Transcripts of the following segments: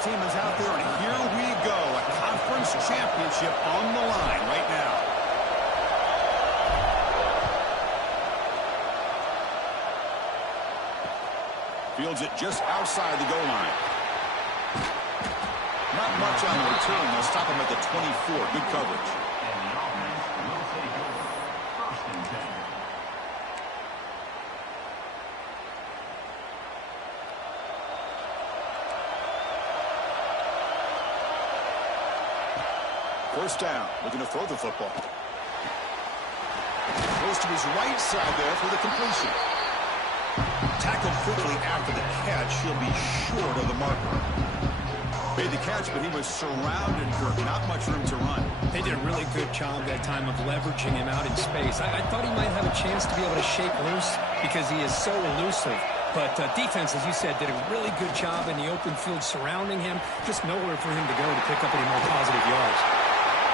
team is out there, and here we go. A conference championship on the line right now. Fields it just outside the goal line. Not much on the return. They'll stop him at the 24. Good coverage. First down, looking to throw the football. Goes to his right side there for the completion. Tackled quickly after the catch. He'll be short of the marker. Made the catch, but he was surrounded, Kirk. Not much room to run. They did a really good job that time of leveraging him out in space. I thought he might have a chance to be able to shake loose because he is so elusive. But defense, as you said, did a really good job in the open field surrounding him. Just nowhere for him to go to pick up any more positive yards.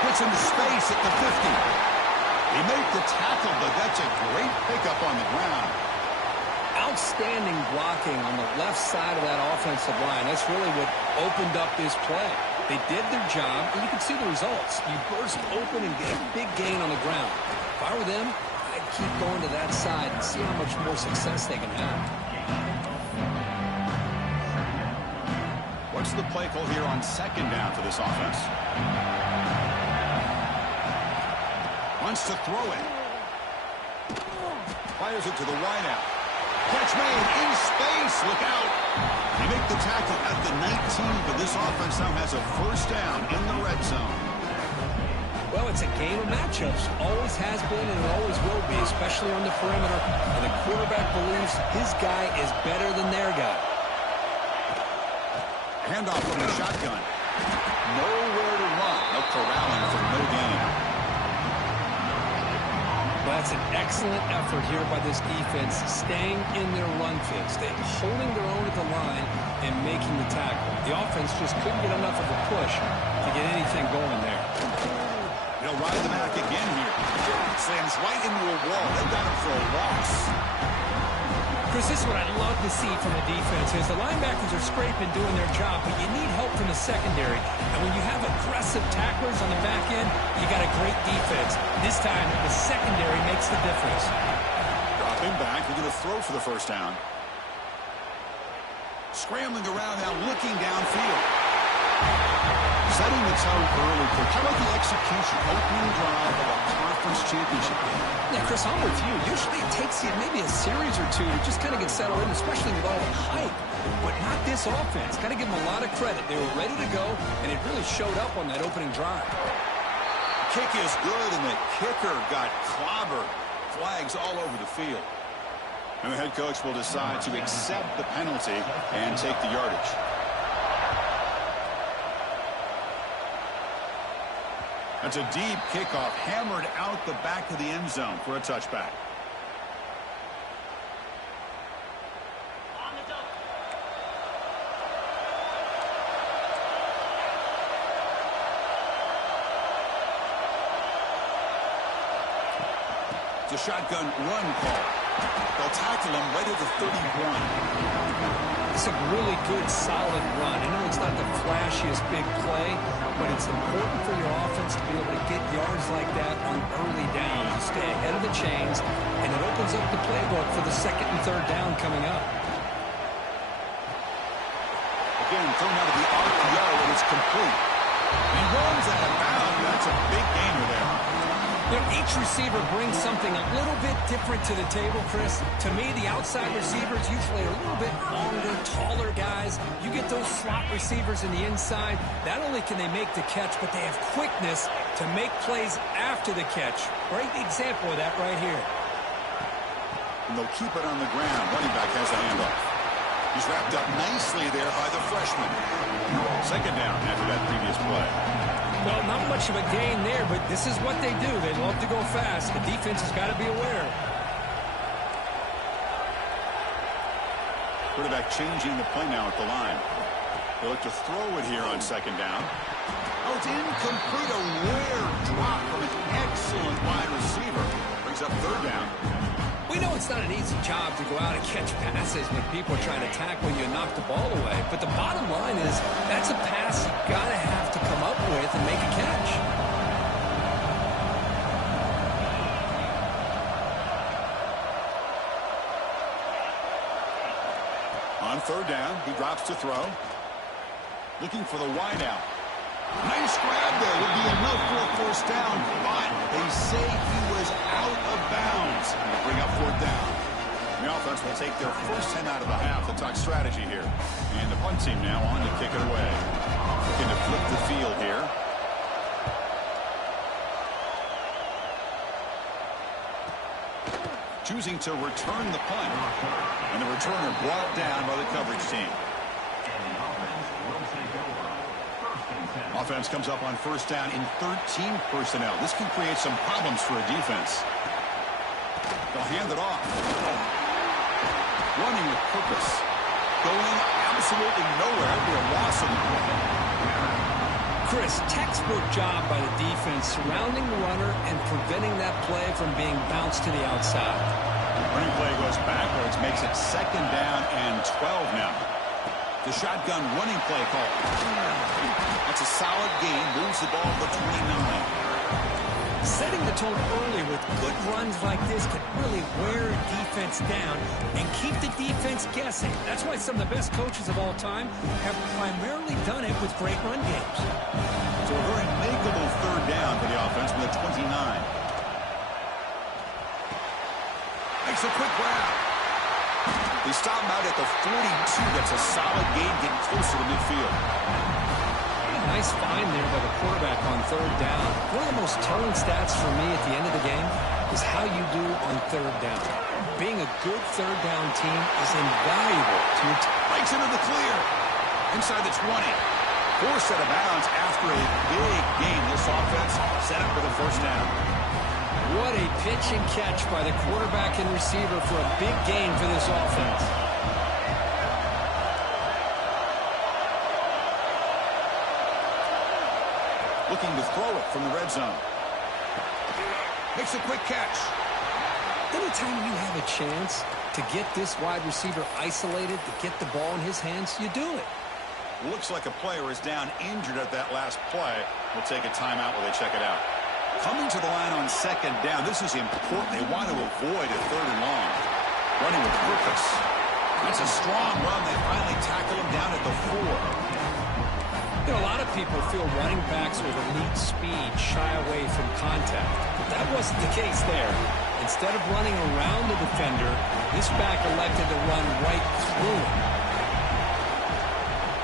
Puts into space at the 50. He made the tackle, but that's a great pickup on the ground. Outstanding blocking on the left side of that offensive line. That's really what opened up this play. They did their job, and you can see the results. You burst open and get a big gain on the ground. If I were them, I'd keep going to that side and see how much more success they can have. What's the play call here on second down for this offense? Wants to throw it. Fires it to the wideout. Catch made in space. Look out. They make the tackle at the 19, but this offense now has a first down in the red zone. Well, it's a game of matchups. Always has been and it always will be, especially on the perimeter. And the quarterback believes his guy is better than their guy. Handoff from the shotgun. Nowhere to run. No corralling for no gain. Well, that's an excellent effort here by this defense, staying in their run fit, holding their own at the line and making the tackle. The offense just couldn't get enough of a push to get anything going there. They'll ride the back again here. Slams right into a wall. They got him for a loss. Chris, this is what I love to see from the defense is the linebackers are scraping, doing their job, but you need help from the secondary. And when you have aggressive tacklers on the back end, you got a great defense. This time, the secondary makes the difference. Dropping back, we're going to throw for the first down. Scrambling around now, looking downfield. Setting the tone early. How about the execution? Opening drive of a conference championship game. Yeah, Chris, I'm with you. Usually it takes you maybe a series or two to just kind of get settled in, especially with all the hype. But not this offense. Got to give them a lot of credit. They were ready to go, and it really showed up on that opening drive. Kick is good, and the kicker got clobbered. Flags all over the field. And the head coach will decide to accept the penalty and take the yardage. That's a deep kickoff, hammered out the back of the end zone for a touchback. It's a shotgun run call. They'll tackle him right at the 31. It's a really good, solid run. I know it's not the flashiest big play, but it's important for your offense to be able to get yards like that on early downs. You stay ahead of the chains, and it opens up the playbook for the second and third down coming up. Again, thrown out of the RPO, and it's complete. He runs out of bounds. That's a big gainer there. You know, each receiver brings something a little bit different to the table, Chris. To me, the outside receivers usually are a little bit longer, taller guys. You get those slot receivers in the inside, not only can they make the catch, but they have quickness to make plays after the catch. Great example of that right here. And they'll keep it on the ground. Running back has the handoff. He's wrapped up nicely there by the freshman. Second down after that previous play. Well, not much of a gain there, but this is what they do. They love to go fast. The defense has got to be aware. Quarterback changing the play now at the line. They look to throw it here on second down. Oh, it's incomplete. A rare drop from an excellent wide receiver. Brings up third down. We know it's not an easy job to go out and catch passes when people are trying to tackle you and knock the ball away. But the bottom line is that's a pass you got to have to come up with and make a catch. On third down, he drops to throw. Looking for the wide out. Nice grab there. Would be enough for a first down, but they say he was out of bounds. Bring up fourth down. The offense will take their first 10 out of the half to talk strategy here. And the punt team now on to kick it away. Looking to flip the field here. Choosing to return the punt. And the returner brought down by the coverage team. Offense comes up on first down in 13 personnel. This can create some problems for a defense. They'll hand it off. Running with purpose. Going absolutely nowhere. It'll be a loss of the play. Chris, textbook job by the defense surrounding the runner and preventing that play from being bounced to the outside. Running play goes backwards, makes it second down and 12 now. The shotgun running play call. That's a solid gain. Moves the ball to 29. Setting the tone early with good runs like this can really wear a defense down and keep the defense guessing. That's why some of the best coaches of all time have primarily done it with great run games. So a very makeable third down for the offense from the 29. Makes a quick grab. They stop him out at the 42. That's a solid gain, getting closer to midfield. Nice find there by the quarterback on third down. One of the most telling stats for me at the end of the game is how you do on third down. Being a good third down team is invaluable to your team. Breaks into the clear. Inside the 20. Forced out of bounds after a big gain. This offense set up for the first down. What a pitch and catch by the quarterback and receiver for a big gain for this offense. Looking to throw it from the red zone. Makes a quick catch. Anytime you have a chance to get this wide receiver isolated, to get the ball in his hands, you do it. Looks like a player is down injured at that last play. We'll take a timeout while they check it out. Coming to the line on second down. This is important. They want to avoid a third and long. Running with purpose. That's a strong run. They finally tackle him down at the 4. You know, a lot of people feel running backs with elite speed shy away from contact. But that wasn't the case there. Instead of running around the defender, this back elected to run right through him.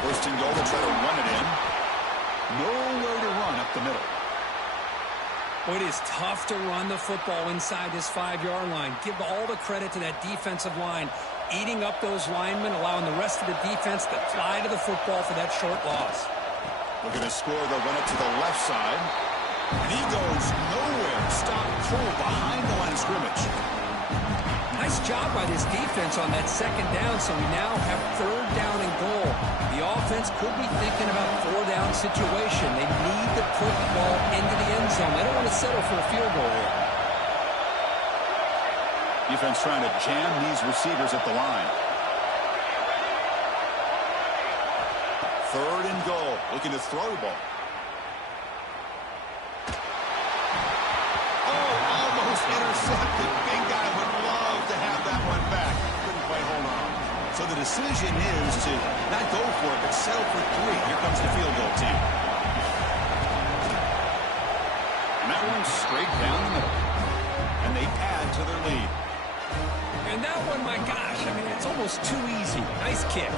First and goal, to try to run it in. Nowhere to run up the middle. Well, it is tough to run the football inside this 5-yard line. Give all the credit to that defensive line, eating up those linemen, allowing the rest of the defense to fly to the football for that short loss. Looking to score, they'll run it to the left side. And he goes nowhere. Stop cold behind the line of scrimmage. Nice job by this defense on that second down, so we now have third down and goal. The offense could be thinking about 4-down situation. They need to put the ball into the end zone. They don't want to settle for a field goal here. Defense trying to jam these receivers at the line. Third and goal. Looking to throw the ball. Oh, almost intercepted. Big guy would love to have that one back. Couldn't quite hold on. So the decision is to not go for it, but settle for 3. Here comes the field goal team. And that one's straight down the middle. And they add to their lead. And that one, my gosh, I mean, it's almost too easy. Nice kick.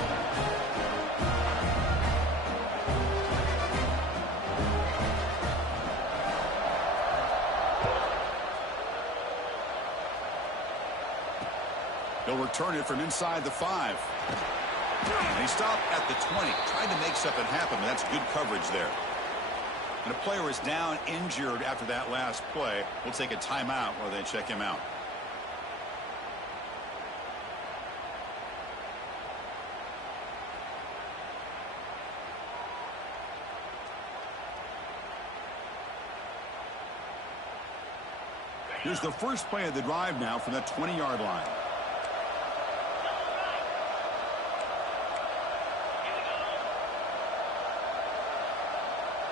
They'll return it from inside the 5. And he stopped at the 20. Tried to make something happen, but that's good coverage there. And a player is down injured after that last play. We'll take a timeout while they check him out. Here's the first play of the drive now from that 20-yard line.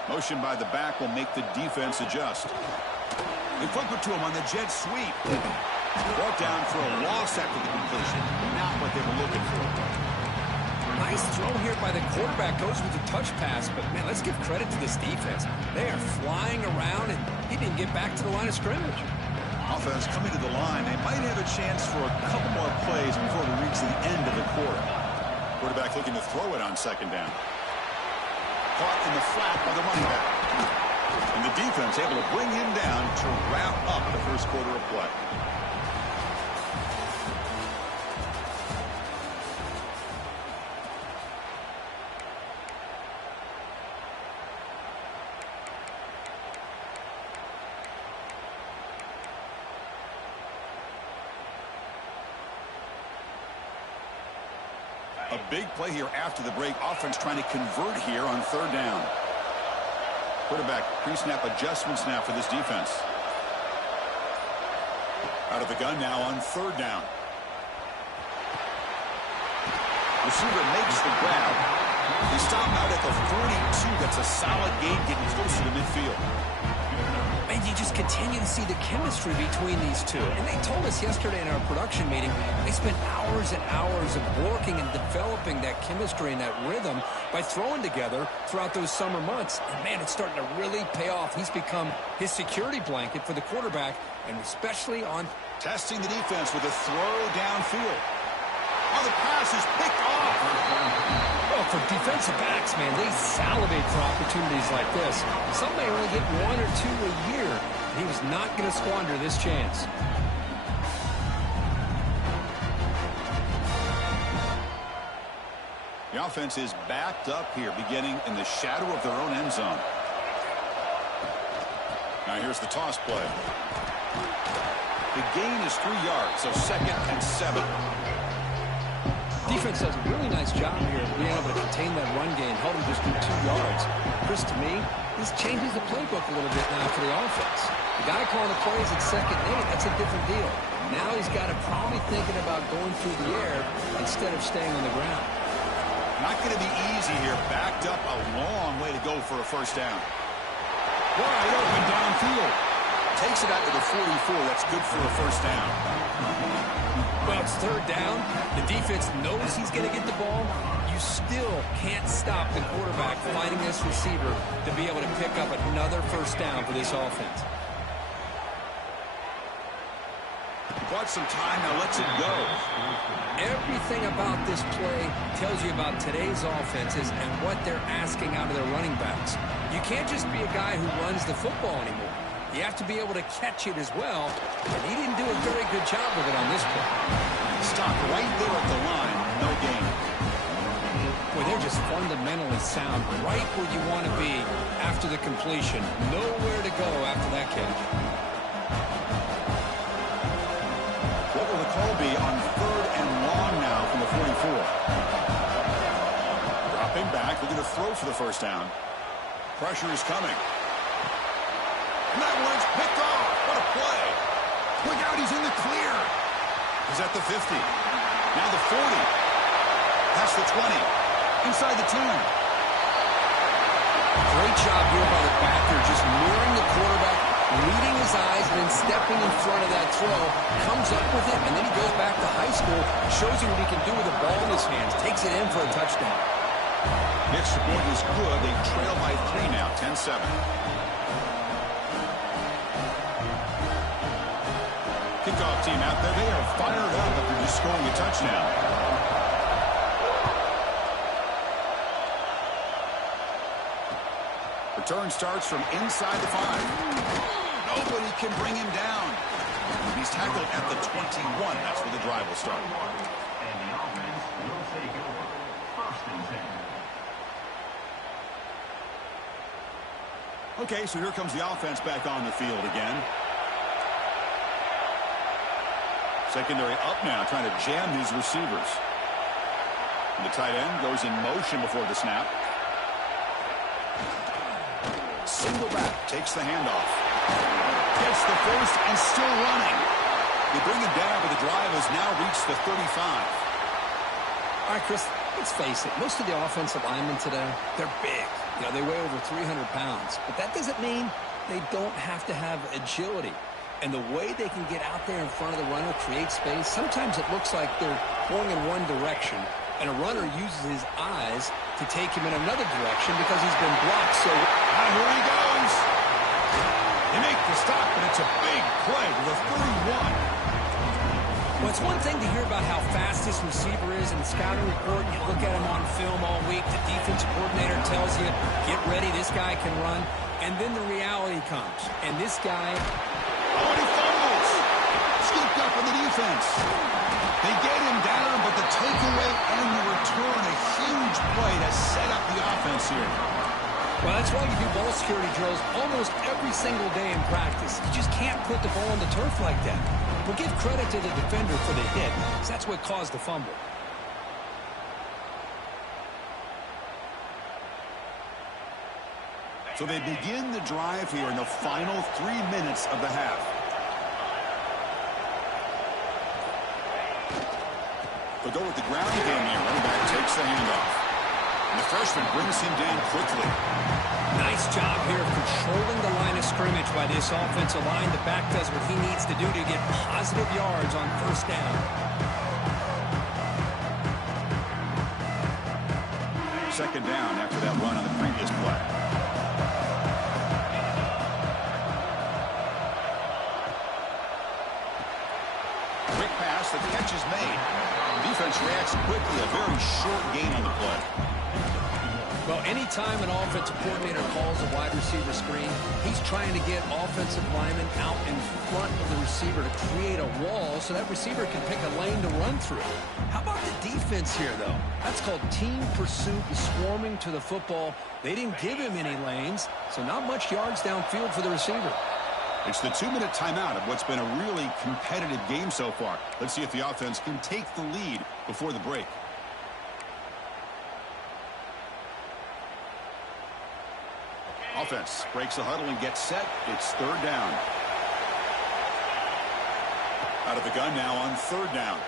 Motion by the back will make the defense adjust. They flip it to him on the jet sweep. Brought down for a loss after the completion. Not what they were looking for. Nice throw here by the quarterback. Goes with a touch pass. But, man, let's give credit to this defense. They are flying around, and he didn't get back to the line of scrimmage. Offense coming to the line. They might have a chance for a couple more plays before we reach the end of the quarter. Quarterback looking to throw it on second down. Caught in the flat by the running back. And the defense able to bring him down to wrap up the first quarter of play. A big play here after the break. Offense trying to convert here on third down. Quarterback pre-snap adjustments now for this defense. Out of the gun now on third down. Receiver makes the grab. They stop out at the 42. That's a solid gain, getting closer to midfield. And you just continue to see the chemistry between these two. And they told us yesterday in our production meeting, they spent hours and hours of working and developing that chemistry and that rhythm by throwing together throughout those summer months. And, man, it's starting to really pay off. He's become his security blanket for the quarterback, and especially on testing the defense with a throw downfield. Oh, the pass is picked off. Well, for defensive backs, man, they salivate for opportunities like this. Some may only get one or two a year, and he was not going to squander this chance. The offense is backed up here, beginning in the shadow of their own end zone. Now here's the toss play. The gain is 3 yards, so 2nd and 7. Defense does a really nice job here of being able to contain that run game, held him just to 2 yards. Chris, to me, this changes the playbook a little bit now for the offense. The guy calling the plays at 2nd and 8, that's a different deal. Now he's got to probably thinking about going through the air instead of staying on the ground. Not going to be easy here. Backed up a long way to go for a first down. Wide open downfield. Takes it out to the 44. That's good for a first down. Well, it's third down. The defense knows he's going to get the ball. You still can't stop the quarterback finding this receiver to be able to pick up another first down for this offense. Bought some time, now lets it go. Everything about this play tells you about today's offenses and what they're asking out of their running backs. You can't just be a guy who runs the football anymore. You have to be able to catch it as well, and he didn't do a very good job of it on this play. Stop right there at the line, no gain. Boy, they're just fundamentally sound, right where you want to be after the completion. Nowhere to go after that catch. What will the call be on third and long now from the 44? Dropping back, looking to throw for the first down. Pressure is coming. And that one's picked off. What a play. Look out, he's in the clear. He's at the 50. Now the 40. Past the 20. Inside the 10. Great job here by the backer, just mirroring the quarterback, leading his eyes, and then stepping in front of that throw. Comes up with it, and then he goes back to high school, shows you what he can do with the ball in his hands. Takes it in for a touchdown. The extra point is good. They trail by 3 now, 10-7. Kickoff team out there. They are fired up after just scoring a touchdown. Return starts from inside the 5. Nobody can bring him down. He's tackled at the 21. That's where the drive will start. And the offense will take over. 1st and 10. Okay, so here comes the offense back on the field again. Secondary up now, trying to jam these receivers. And the tight end goes in motion before the snap. Single back, takes the handoff. Gets the first and still running. They bring him down, but the drive has now reached the 35. All right, Chris, let's face it. Most of the offensive linemen today, they're big. You know, they weigh over 300 pounds. But that doesn't mean they don't have to have agility. And the way they can get out there in front of the runner, create space, sometimes it looks like they're going in one direction, and a runner uses his eyes to take him in another direction because he's been blocked. So here he goes. They make the stop, but it's a big play with a 31. Well, it's one thing to hear about how fast this receiver is in the scouting report. You look at him on film all week. The defensive coordinator tells you, get ready, this guy can run. And then the reality comes. And this guy... Oh, and he fumbles. Scooped up in the defense. They get him down, but the takeaway and the return, a huge play to set up the offense here. Well, that's why you do ball security drills almost every single day in practice. You just can't put the ball on the turf like that. But give credit to the defender for the hit, because that's what caused the fumble. So they begin the drive here in the final 3 minutes of the half. They'll go with the ground game here. Running back takes the handoff. And the freshman brings him down quickly. Nice job here of controlling the line of scrimmage by this offensive line. The back does what he needs to do to get positive yards on first down. Second down after that run on the previous play. Quick pass, the catch is made. Defense reacts quickly, a very short gain on the play. Well, anytime an offensive coordinator calls a wide receiver screen, he's trying to get offensive linemen out in front of the receiver to create a wall so that receiver can pick a lane to run through. How about the defense here, though? That's called team pursuit and swarming to the football. They didn't give him any lanes, so not much yards downfield for the receiver. It's the 2-minute timeout of what's been a really competitive game so far. Let's see if the offense can take the lead before the break. Offense breaks the huddle and gets set. It's third down. Out of the gun now on third down.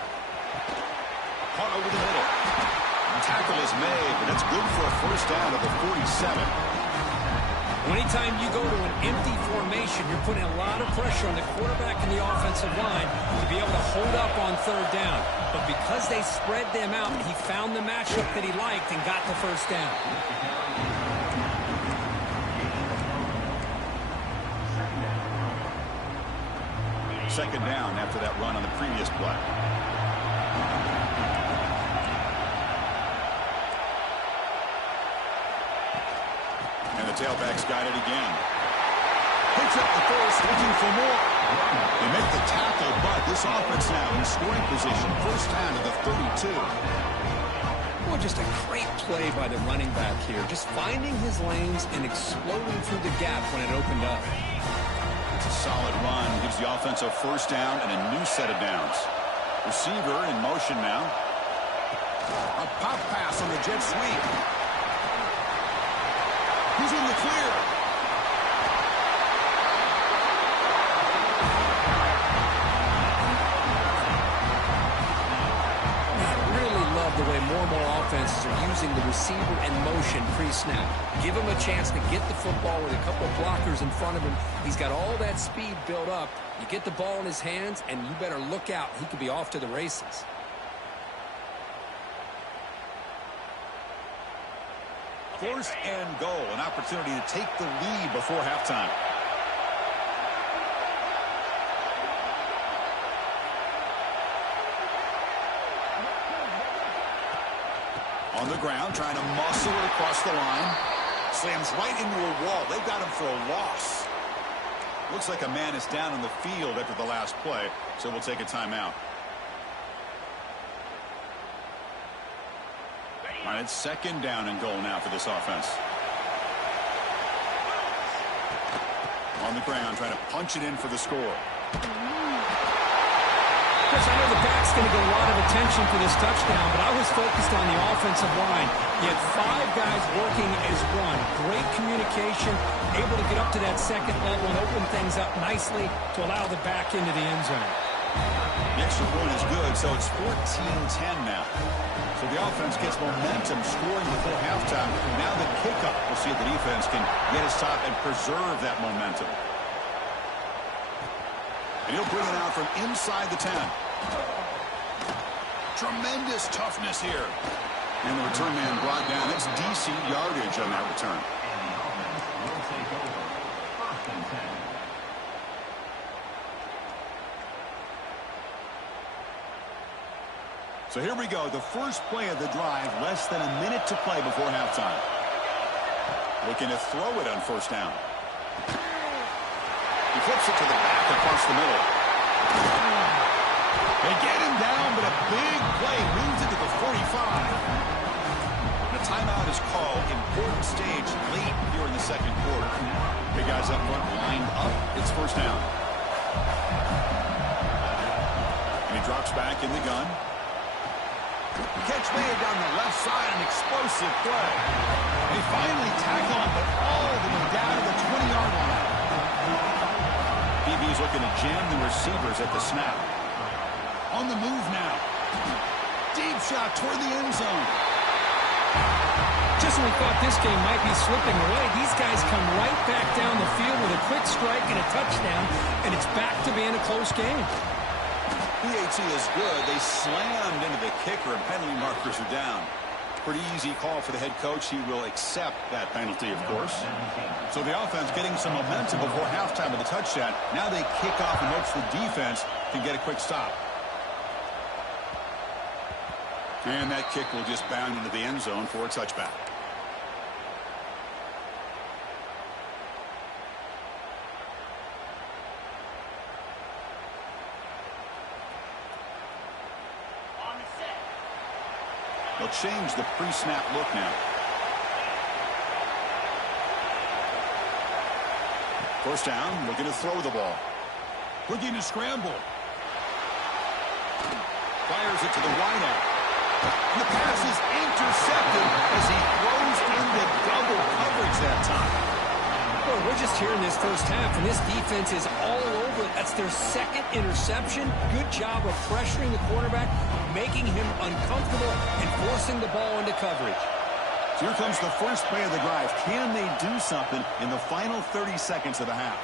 Caught over the middle. Tackle is made, but it's good for a first down at the 47. Anytime you go to an empty formation, you're putting a lot of pressure on the quarterback and the offensive line to be able to hold up on third down. But because they spread them out, he found the matchup that he liked and got the first down. Second down after that run on the previous play. And the tailback's got it again. Picks up the first, looking for more. They make the tackle, but this offense now in scoring position. First down to the 32. Well, just a great play by the running back here. Just finding his lanes and exploding through the gap when it opened up. It's a solid run. Gives the offense a first down and a new set of downs. Receiver in motion now. A pop pass on the jet sweep. He's in the clear. I really love the way more and more offenses are using the receiver in motion pre-snap. Give him a chance to get the football with a couple of blockers in front of him. He's got all that speed built up. You get the ball in his hands, and you better look out. He could be off to the races. First and goal, an opportunity to take the lead before halftime. On the ground, trying to muscle it across the line. Slams right into a wall. They've got him for a loss. Looks like a man is down on the field after the last play, so we'll take a timeout. All right, it's second down and goal now for this offense. On the ground, trying to punch it in for the score. Chris, I know the back's going to get a lot of attention for this touchdown, but I was focused on the offensive line. You had 5 guys working as one. Great communication, able to get up to that second level and open things up nicely to allow the back into the end zone. The extra point is good, so it's 14-10 now. So the offense gets momentum, scoring before halftime. Now the kickoff. We'll see if the defense can get a stop and preserve that momentum. And he'll bring it out from inside the 10. Tremendous toughness here. And the return man brought down. That's decent yardage on that return. And the offense will take over. 1st and 10. So here we go. The first play of the drive. Less than a minute to play before halftime. Looking to throw it on 1st down. He flips it to the back across the middle. They get him down, but a big play moves it to the 45. The timeout is called. Important stage late here in the second quarter. Big guys up front lined up. It's 1st down. And he drops back in the gun. Catch made down the left side, an explosive play. They finally tackle him, but all the way down to the 20-yard line. DB's looking to jam the receivers at the snap. On the move now. Deep shot toward the end zone. Just when we thought this game might be slipping away, these guys come right back down the field with a quick strike and a touchdown, and it's back to being a close game. PAT is good. They slammed into the kicker, and penalty markers are down. Pretty easy call for the head coach. He will accept that penalty, of course. So the offense getting some momentum before halftime with a touchdown. Now they kick off and hopes the defense can get a quick stop. And that kick will just bound into the end zone for a touchback. They'll change the pre-snap look now. First down, looking to throw the ball. Looking to scramble. Fires it to the wideout. And the pass is intercepted as he throws into double coverage that time. Well, we're just here in this first half, and this defense is all over it. That's their 2nd interception. Good job of pressuring the quarterback, making him uncomfortable, and forcing the ball into coverage. So here comes the first play of the drive. Can they do something in the final 30 seconds of the half?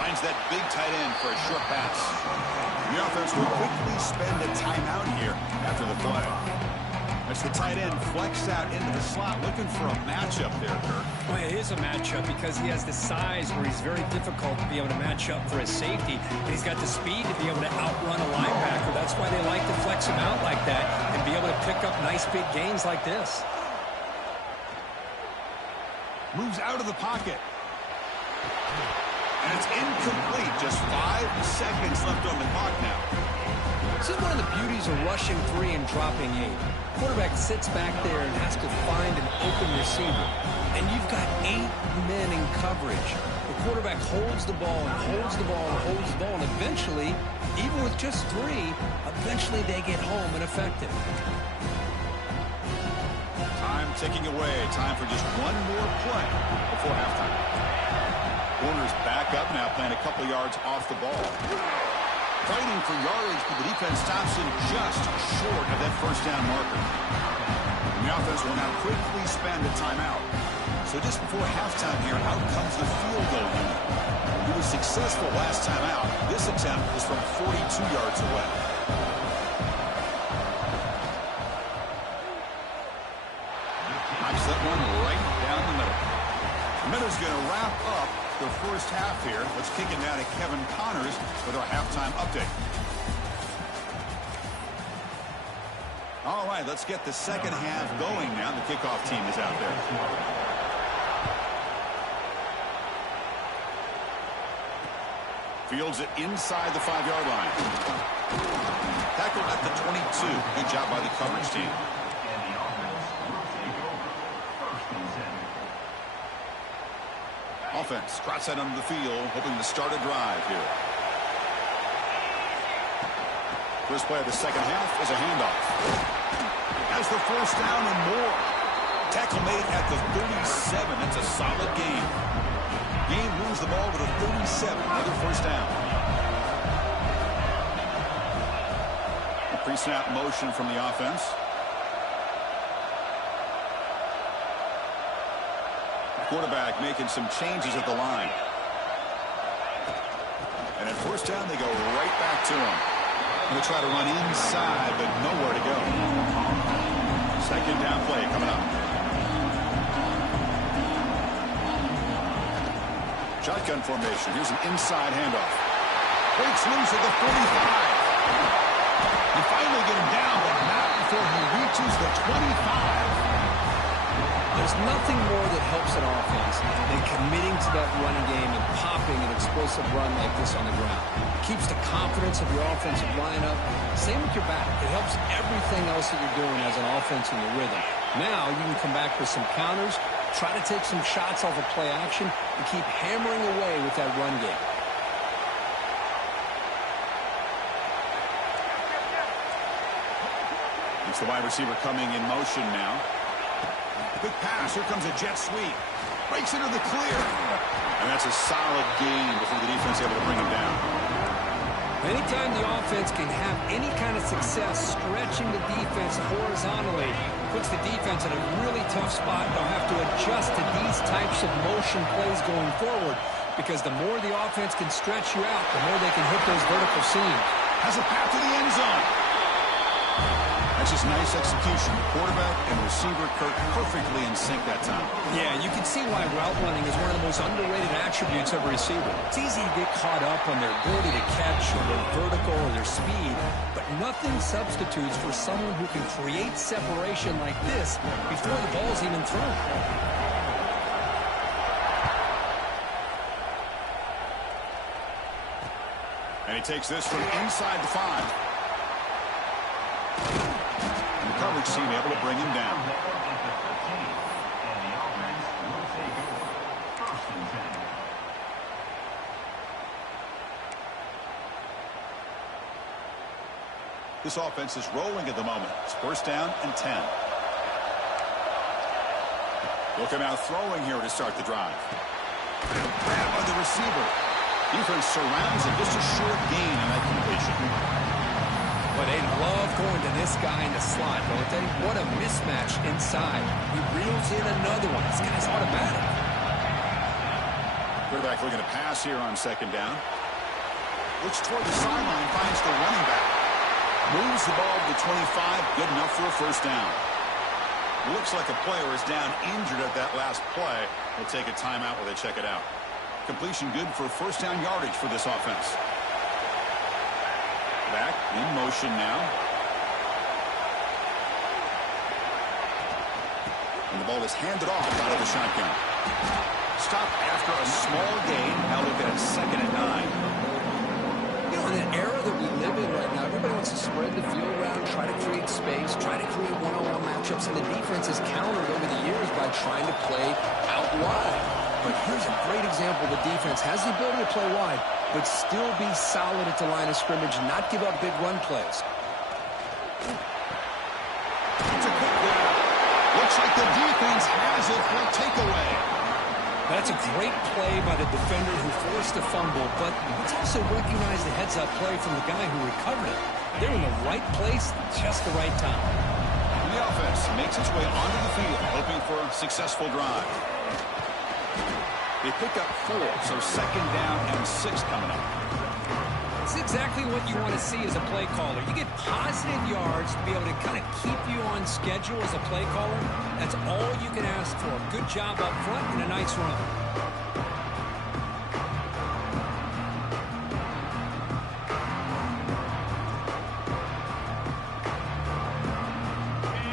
Finds that big tight end for a short pass. The offense will quickly spend a timeout here after the play. As the tight end flexed out into the slot, looking for a matchup there, Kirk. Well, it is a matchup because he has the size where he's very difficult to be able to match up for his safety. And he's got the speed to be able to outrun a linebacker. That's why they like to flex him out like that and be able to pick up nice big gains like this. Moves out of the pocket. And it's incomplete. Just 5 seconds left on the clock now. This is one of the beauties of rushing 3 and dropping 8. Quarterback sits back there and has to find an open receiver. And you've got 8 men in coverage. The quarterback holds the ball and holds the ball and holds the ball. And eventually, even with just 3, eventually they get home and effective. Time ticking away. Time for just one more play before halftime. Corner's back up now, playing a couple yards off the ball. Fighting for yardage, but the defense stops him just short of that first down marker. And the offense will now quickly spend a timeout. So just before halftime here, out comes the field goal unit. He was successful last time out. This attempt is from 42 yards away. Knocks that one right down the middle. The Minnows going to wrap up the first half here. Let's kick it down to Kevin Connors with our halftime update. All right, let's get the second half going now. The kickoff team is out there. Fields it inside the 5-yard line. Tackled at the 22. Good job by the coverage team. And the offense will take over. 1st and 10. Offense trots out onto the field, hoping to start a drive here. First play of the second half is a handoff. Has the first down and more. Tackle made at the 37. That's a solid gain. Game moves the ball to the 37. Another first down. A pre-snap motion from the offense. Quarterback making some changes at the line. And at first down, they go right back to him. Going to try to run inside, but nowhere to go. Second down play coming up. Shotgun formation. Here's an inside handoff. Breaks loose at the 45. You finally get him down, but not before he reaches the 25. There's nothing more that helps an offense than committing to that running game and popping an explosive run like this on the ground. It keeps the confidence of your offensive lineup. Same with your back. It helps everything else that you're doing as an offense in your rhythm. Now you can come back with some counters, try to take some shots off of play action, and keep hammering away with that run game. It's the wide receiver coming in motion now. Quick pass. Here comes a jet sweep. Breaks into the clear. And that's a solid gain before the defense able to bring him down. Anytime the offense can have any kind of success stretching the defense horizontally, puts the defense in a really tough spot. They'll have to adjust to these types of motion plays going forward, because the more the offense can stretch you out, the more they can hit those vertical seams. Has a path to the end zone. That's just nice execution. Quarterback and receiver Kirk perfectly in sync that time. Yeah, you can see why route running is one of the most underrated attributes of a receiver. It's easy to get caught up on their ability to catch or their vertical or their speed, but nothing substitutes for someone who can create separation like this before the ball's even thrown. And he takes this from inside the 5. Coverage team able to bring him down. This offense is rolling at the moment. It's first down and 10. Looking out throwing here to start the drive. Grab by the receiver. Defense surrounds him. Just a short gain on that completion. But they love going to this guy in the slot, don't they? What a mismatch inside. He reels in another one. This guy's automatic. Quarterback looking to pass here on second down. Looks toward the sideline, finds the running back. Moves the ball to the 25. Good enough for a first down. Looks like a player is down injured at that last play. They'll take a timeout while they check it out. Completion good for first down yardage for this offense. Back in motion now. And the ball is handed off out of the shotgun. Stop after a small gain. Now look at it, second and 9. You know, in an era that we live in right now, everybody wants to spread the field around, try to create space, try to create one-on-one matchups, and the defense has countered over the years by trying to play out wide. But here's a great example. The defense has the ability to play wide, but still be solid at the line of scrimmage and not give up big run plays. It's a quick grab. Looks like the defense has it for a takeaway. That's a great play by the defender who forced the fumble, but let's also recognize the heads-up play from the guy who recovered it. They're in the right place at just the right time. And the offense makes its way onto the field, hoping for a successful drive. They pick up 4, so second down and 6 coming up. It's exactly what you want to see as a play caller. You get positive yards to be able to kind of keep you on schedule as a play caller. That's all you can ask for. Good job up front and a nice run.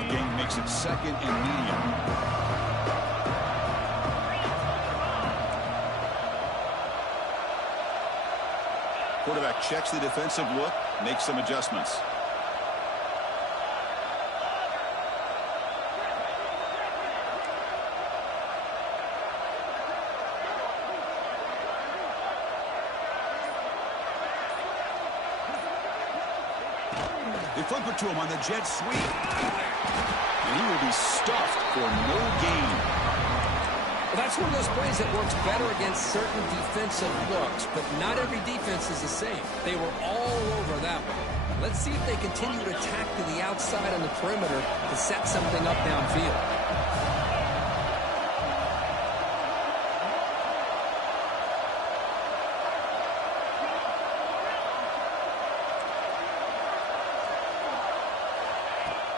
The game makes it second and medium. Quarterback checks the defensive look, makes some adjustments. They flip it to him on the jet sweep. And he will be stuffed for no gain. Well, that's one of those plays that works better against certain defensive looks, but not every defense is the same. They were all over that one. Let's see if they continue to attack to the outside on the perimeter to set something up downfield.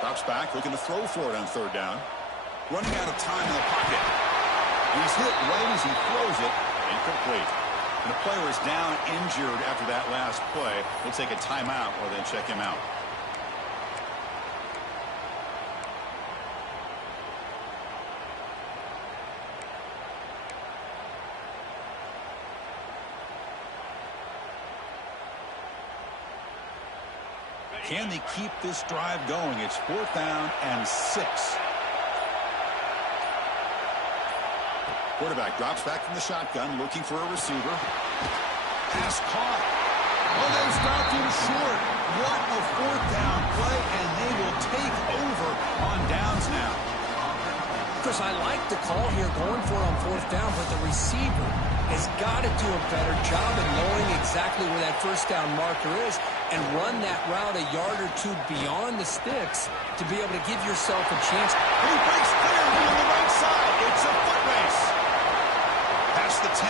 Drops back, looking to throw for it on third down. Running out of time in the pocket. And he's hit right as he throws it. Incomplete. And the player is down injured after that last play. We'll take a timeout or then check him out. Can they keep this drive going? It's 4th down and 6. Quarterback drops back from the shotgun, looking for a receiver. Pass caught. Oh, they stopped him short. What a 4th down play, and they will take over on downs now. Chris, I like the call here going for it on 4th down, but the receiver has got to do a better job of knowing exactly where that 1st down marker is and run that route a yard or two beyond the sticks to be able to give yourself a chance. He breaks clear on the right side. It's a foot race. Past the 10.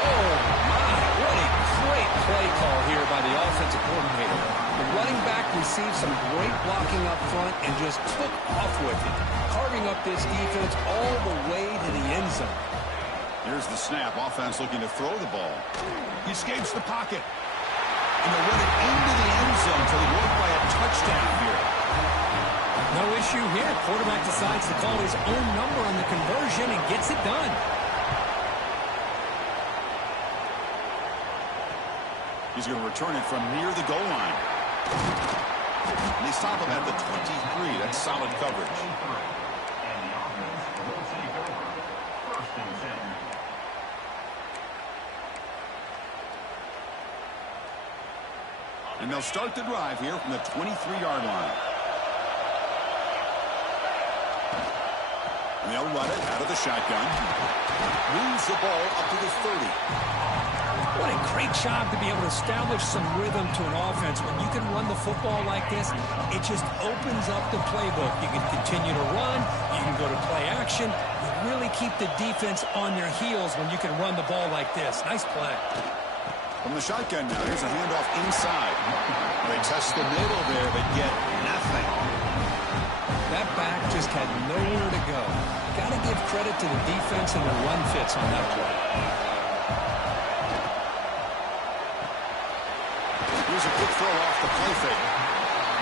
Oh, my. What a great play call here by the offensive coordinator. The running back received some great blocking up front and just took off with it, carving up this defense all the way to the end zone. Here's the snap. Offense looking to throw the ball. He escapes the pocket. And they'll run it into the end zone to the work by a touchdown here. No issue here. Quarterback decides to call his own number on the conversion and gets it done. He's going to return it from near the goal line. And they stop him at the 23. That's solid coverage. And the offense will take over. 1st and 10. And they'll start the drive here from the 23-yard line. And they'll run it out of the shotgun. Moves the ball up to the 30. What a great job to be able to establish some rhythm to an offense. When you can run the football like this, it just opens up the playbook. You can continue to run. You can go to play action. You really keep the defense on their heels when you can run the ball like this. Nice play. From the shotgun now, here's a handoff inside. They test the middle there, but get nothing. That back just had nowhere to go. Got to give credit to the defense and the run fits on that play. Here's a quick throw off the play fake.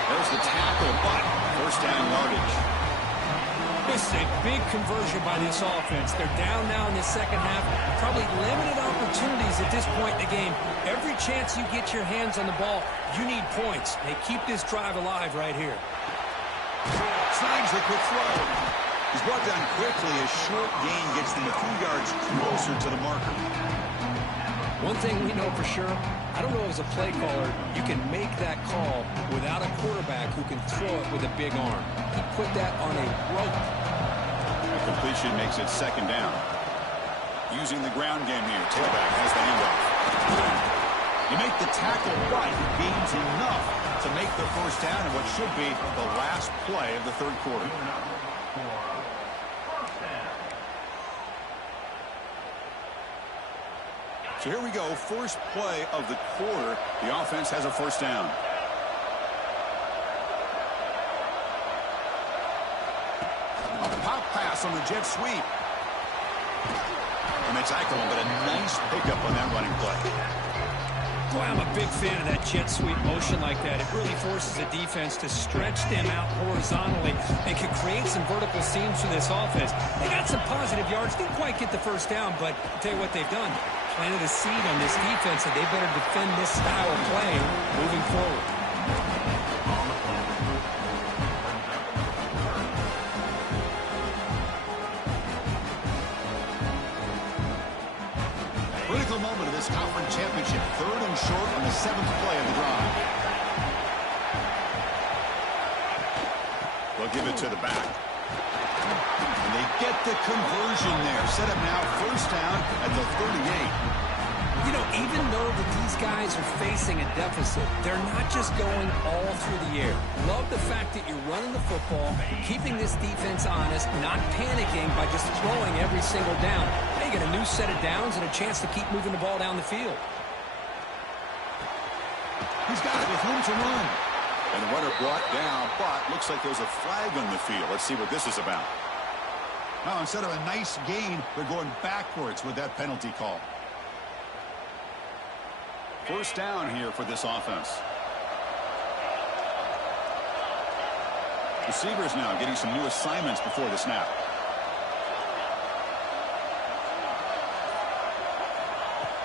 There's the tackle, but 1st down yardage. This is a big conversion by this offense. They're down now in the second half. Probably limited opportunities at this point in the game. Every chance you get your hands on the ball, you need points. They keep this drive alive right here. Snags the quick throw. He's brought down quickly. A short gain gets them a few yards closer to the marker. One thing we know for sure, I don't know as a play caller, you can make that call without a quarterback who can throw it with a big arm. He put that on a rope. The completion makes it 2nd down. Using the ground game here. Tailback has the handoff. You make the tackle right. Gains enough to make the 1st down in what should be the last play of the 3rd quarter. So here we go. First play of the quarter. The offense has a 1st down. A pop pass on the jet sweep. And they tackle him, but a nice pickup on that running play. Boy, I'm a big fan of that jet sweep motion like that. It really forces the defense to stretch them out horizontally and can create some vertical seams for this offense. They got some positive yards. Didn't quite get the 1st down, but I'll tell you what they've done. Planted a seed on this defense, and they better defend this style of play moving forward. Critical moment of this conference championship. 3rd and short on the 7th play of the drive. they'll give it to the back. And they get the conversion there. Set up now, first down at the 38. You know, even though that these guys are facing a deficit, they're not just going all through the air. Love the fact that you're running the football, keeping this defense honest, not panicking by just throwing every single down. They get a new set of downs and a chance to keep moving the ball down the field. He's got it with room to run. And the runner brought down, but looks like there's a flag on the field. Let's see what this is about. Now, instead of a nice gain, they're going backwards with that penalty call. First down here for this offense. Receivers now getting some new assignments before the snap.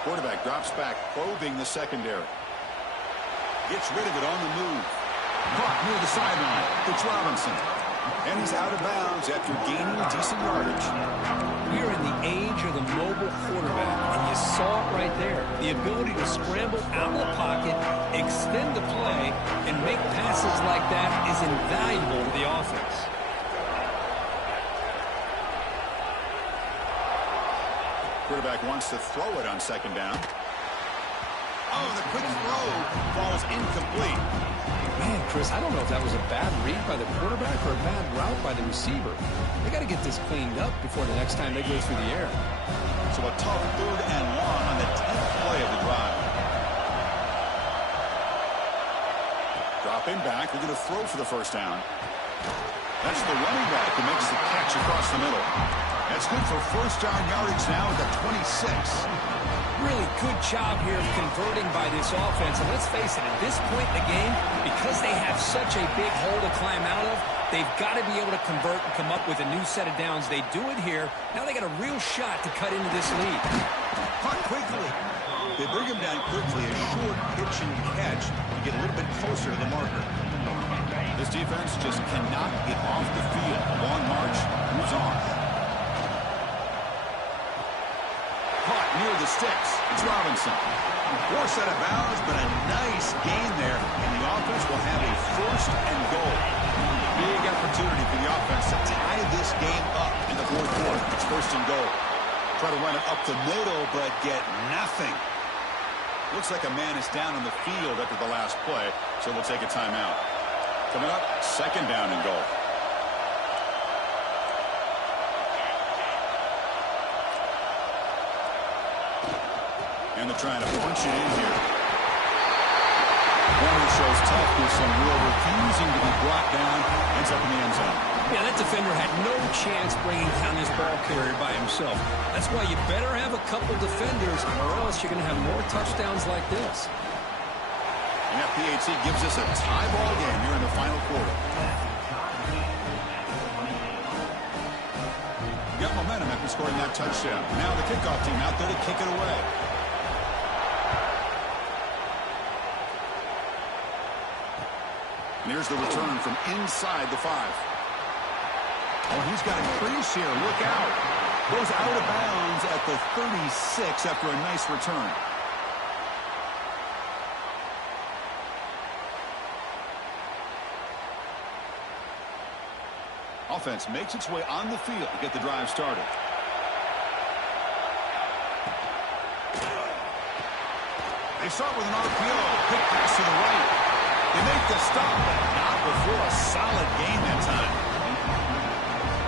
Quarterback drops back, probing the secondary. Gets rid of it on the move. Caught near the sideline. It's Robinson. And he's out of bounds after gaining decent yardage. We're in the age of the mobile quarterback, and you saw it right there. The ability to scramble out of the pocket, extend the play, and make passes like that is invaluable to the offense. Quarterback wants to throw it on second down. Oh, the quick throw falls incomplete. Man, Chris, I don't know if that was a bad read by the quarterback or a bad route by the receiver. They got to get this cleaned up before the next time they go through the air. So a tough 3rd and long on the 10th play of the drive. Dropping back, they're going to throw for the first down. That's the running back who makes the catch across the middle. That's good for first down yardage now at the 26. Really good job here of converting by this offense. And let's face it, at this point in the game, because they have such a big hole to climb out of, they've got to be able to convert and come up with a new set of downs. They do it here. Now they got a real shot to cut into this lead. Caught quickly. They bring him down quickly. A short pitch and catch to get a little bit closer to the marker. This defense just cannot get off the field. A long march moves on. Caught near the sticks. It's Robinson. Forced out of bounds, but a nice gain there. And the offense will have a first and goal. Big opportunity for the offense to tie this game up in the 4th quarter. It's first and goal. Try to run it up the middle, but get nothing. Looks like a man is down on the field after the last play, so they'll take a timeout. Coming up, second down and goal. And they're trying to punch it in here. Warner shows toughness and will, refusing to be brought down. Ends up in the end zone. Yeah, that defender had no chance bringing down this ball carrier by himself. That's why you better have a couple defenders, or else you're going to have more touchdowns like this. And that PAT gives us a tie ball game here in the final quarter. Got momentum after scoring that touchdown. Now the kickoff team out there to kick it away. And here's the return from inside the 5. Oh, he's got a crease here. Look out. Goes out of bounds at the 36 after a nice return. Offense makes its way on the field to get the drive started. They start with an RPO. Quick pass to the right. They make the stop, but not before a solid gain that time.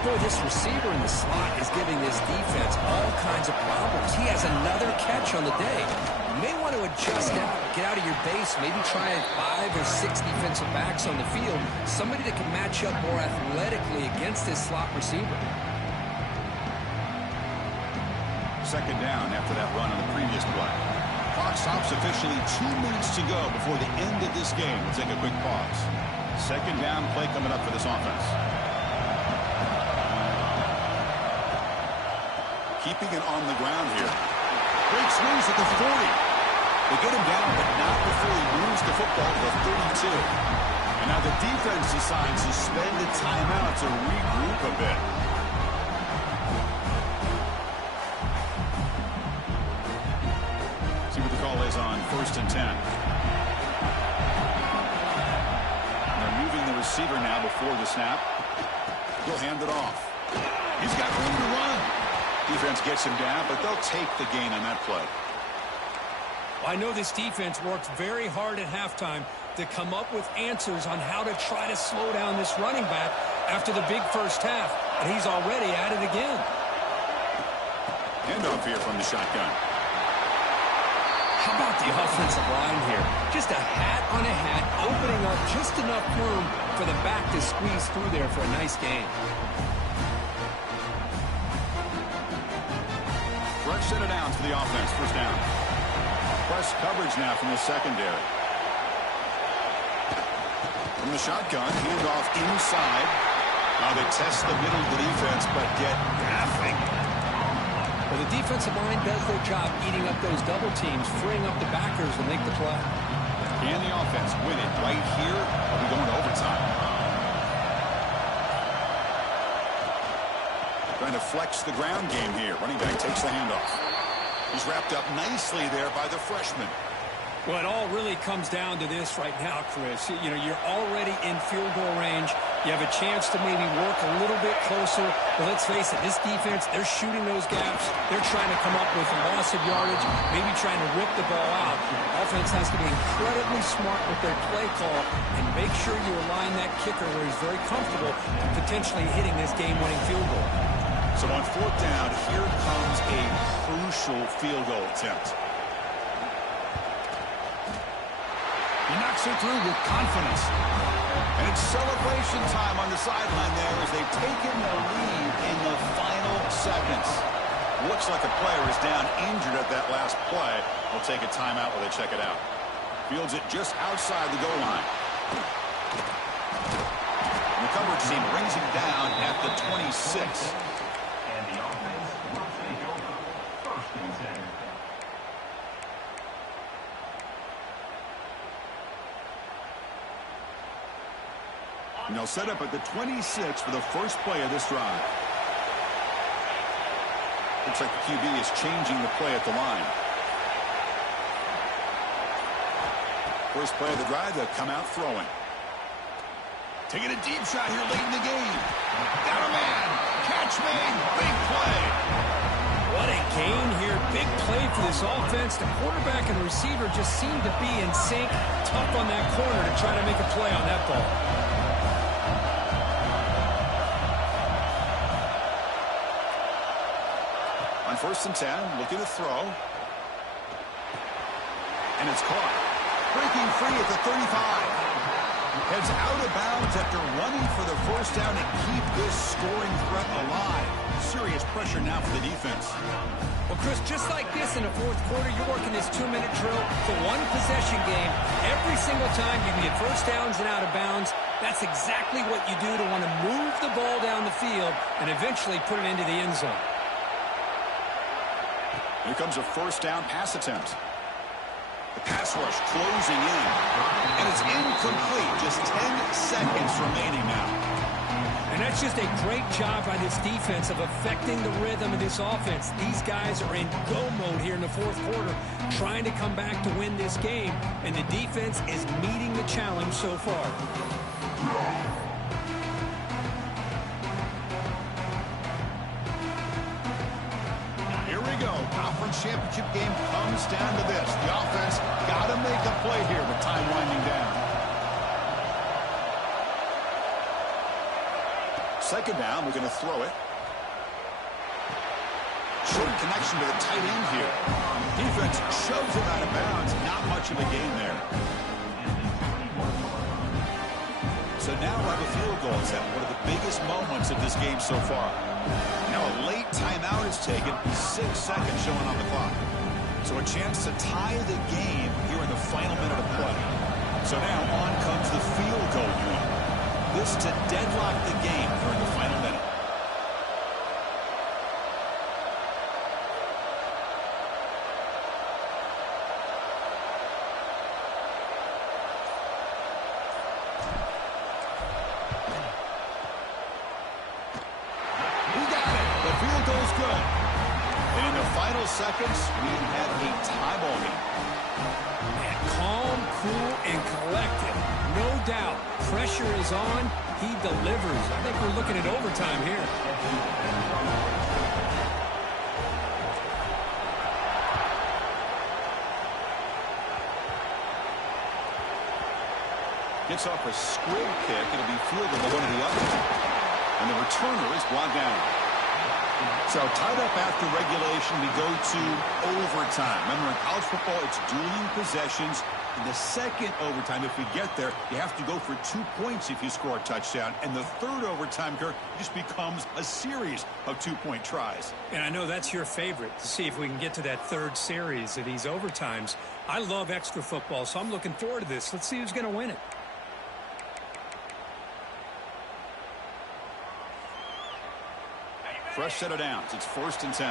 Boy, this receiver in the slot is giving this defense all kinds of problems. He has another catch on the day. You may want to adjust out, get out of your base, maybe try 5 or 6 defensive backs on the field, somebody that can match up more athletically against this slot receiver. Second down after that run on the previous play. Clock stops officially 2 minutes to go before the end of this game. We'll take a quick pause. Second down play coming up for this offense. Keeping it on the ground here. Great swings at the 40. They get him down, but not before he moves the football to the 32. And now the defense decides to spend a timeout to regroup a bit. See what the call is on 1st and 10. And they're moving the receiver now before the snap. He'll hand it off. He's got room to run. Defense gets him down, but they'll take the gain on that play. I know this defense worked very hard at halftime to come up with answers on how to try to slow down this running back after the big first half, and he's already at it again. Handoff here from the shotgun. How about the offensive line here? Just a hat on a hat, opening up just enough room for the back to squeeze through there for a nice gain. Fresh set of downs for the offense. First down. Press coverage now from the secondary. From the shotgun, handoff inside. Now they test the middle of the defense, but get nothing. Well, the defensive line does their job eating up those double teams, freeing up the backers to make the play. Can the offense win it right here? Are we going to overtime? Trying to flex the ground game here. Running back takes the handoff. He's wrapped up nicely there by the freshman. Well, it all really comes down to this right now, Chris. You know, you're already in field goal range. You have a chance to maybe work a little bit closer. But let's face it, this defense, they're shooting those gaps. They're trying to come up with a loss of yardage, maybe trying to rip the ball out. Offense has to be incredibly smart with their play call and make sure you align that kicker where he's very comfortable potentially hitting this game-winning field goal. So on fourth down, here comes a crucial field goal attempt. He knocks it through with confidence. And it's celebration time on the sideline there as they've taken the lead in the final seconds. Looks like a player is down injured at that last play. They'll take a timeout while they check it out. Fields it just outside the goal line. And the coverage team brings him down at the 26. And the offense will take over. First and 10. And they'll set up at the 26 for the first play of this drive. Looks like the QB is changing the play at the line. First play of the drive, they'll come out throwing. Taking a deep shot here late in the game. Got a man. Catch made. Big play. What a gain here. Big play for this offense. The quarterback and the receiver just seem to be in sync. Tough on that corner to try to make a play on that ball. On first and 10, looking to throw. And it's caught. Breaking free at the 35. Heads out of bounds after running for the first down and keep this scoring threat alive. Serious pressure now for the defense. Well, Chris, just like this in the fourth quarter, you're working this 2-minute drill for one possession game. Every single time you can get first downs and out of bounds. That's exactly what you do to want to move the ball down the field and eventually put it into the end zone. Here comes a first down pass attempt. The pass rush closing in. And it's incomplete. Just 10 seconds remaining now. And that's just a great job by this defense of affecting the rhythm of this offense. These guys are in go mode here in the fourth quarter, trying to come back to win this game. And the defense is meeting the challenge so far. Conference championship game comes down to this. The offense got to make a play here with time winding down. Second down, we're going to throw it. Short connection to the tight end here. Defense shoves him out of bounds. Not much of a gain there. So now we'll have a field goal attempt. One of the biggest moments of this game so far. Now a late timeout is taken. 6 seconds showing on the clock. So a chance to tie the game here in the final minute of play. So now on comes the field goal unit. This to deadlock the game during the final minute. final seconds, we have a tie ball game. Man, calm, cool, and collected. No doubt. Pressure is on. He delivers. I think we're looking at overtime here. Gets off a squib kick. It'll be fielded by one of the others. And the returner is brought down. So tied up after regulation, we go to overtime. Remember, in college football, it's dueling possessions. In the second overtime, if we get there, you have to go for 2 points if you score a touchdown. And the third overtime, Kirk, just becomes a series of 2-point tries. And I know that's your favorite, to see if we can get to that third series of these overtimes. I love extra football, so I'm looking forward to this. Let's see who's going to win it. Fresh set of downs. It's 1st and 10.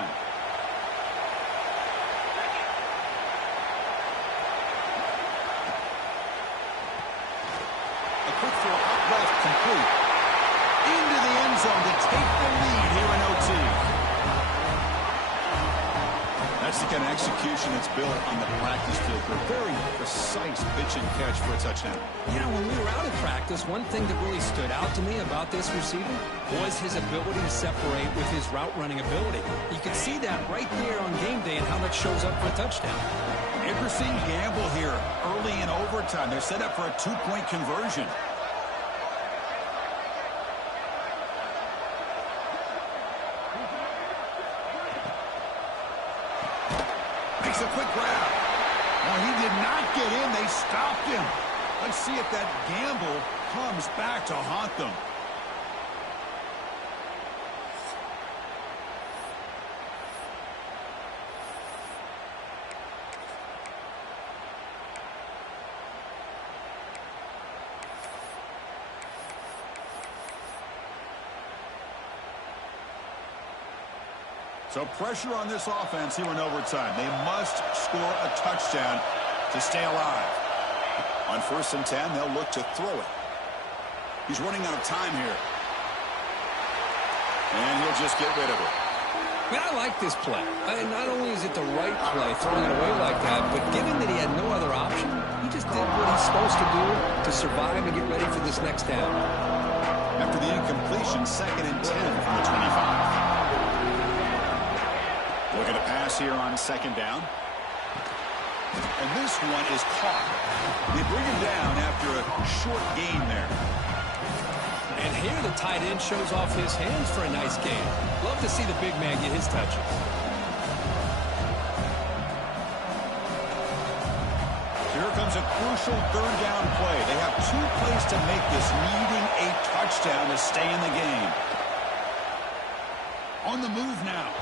A quick throw out left, complete. Into the end zone to take the lead here in OT. That's the kind of execution that's built on the practice field. A very precise pitch and catch for a touchdown. You know, when we were out of practice, one thing that really stood out to me about this receiver was his ability to separate with his route running ability. You can see that right there on game day and how that shows up for a touchdown. Interesting gamble here early in overtime. They're set up for a 2-point conversion. Makes a quick grab. Well, he did not get in. They stopped him. Let's see if that gamble comes back to haunt them. So pressure on this offense here in overtime. They must score a touchdown to stay alive. On 1st and 10, they'll look to throw it. He's running out of time here. And he'll just get rid of it. Man, I like this play. Not only is it the right play, throwing it away like that, but given that he had no other option, he just did what he's supposed to do to survive and get ready for this next down. After the incompletion, 2nd and 10 from the 25. Looking to pass here on 2nd down. And this one is caught. They bring him down after a short gain there. And here the tight end shows off his hands for a nice gain. Love to see the big man get his touches. Here comes a crucial 3rd down play. They have 2 plays to make this, needing a touchdown to stay in the game. On the move now.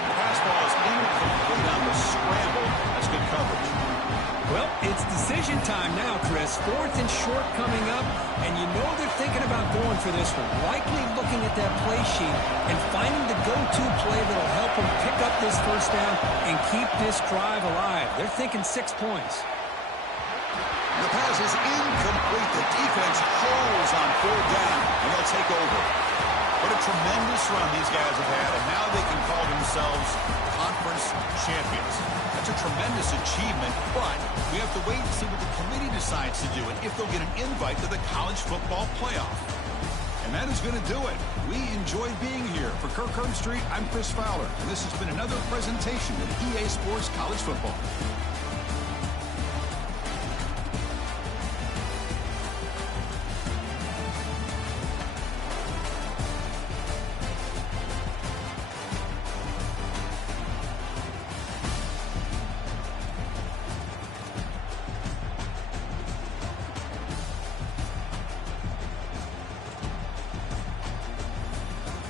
The pass ball is incomplete on the scramble. That's good coverage. Well, it's decision time now, Chris. 4th and short coming up, and you know they're thinking about going for this one. Likely looking at that play sheet and finding the go-to play that'll help them pick up this 1st down and keep this drive alive. They're thinking 6 points. The pass is incomplete. The defense holds on 4th down, and they'll take over. What a tremendous run these guys have had, and now they can call themselves conference champions. That's a tremendous achievement, but we have to wait and see what the committee decides to do and if they'll get an invite to the college football playoff. And that is going to do it. We enjoyed being here. For Kirk Herbstreit, I'm Chris Fowler, and this has been another presentation of EA Sports College Football.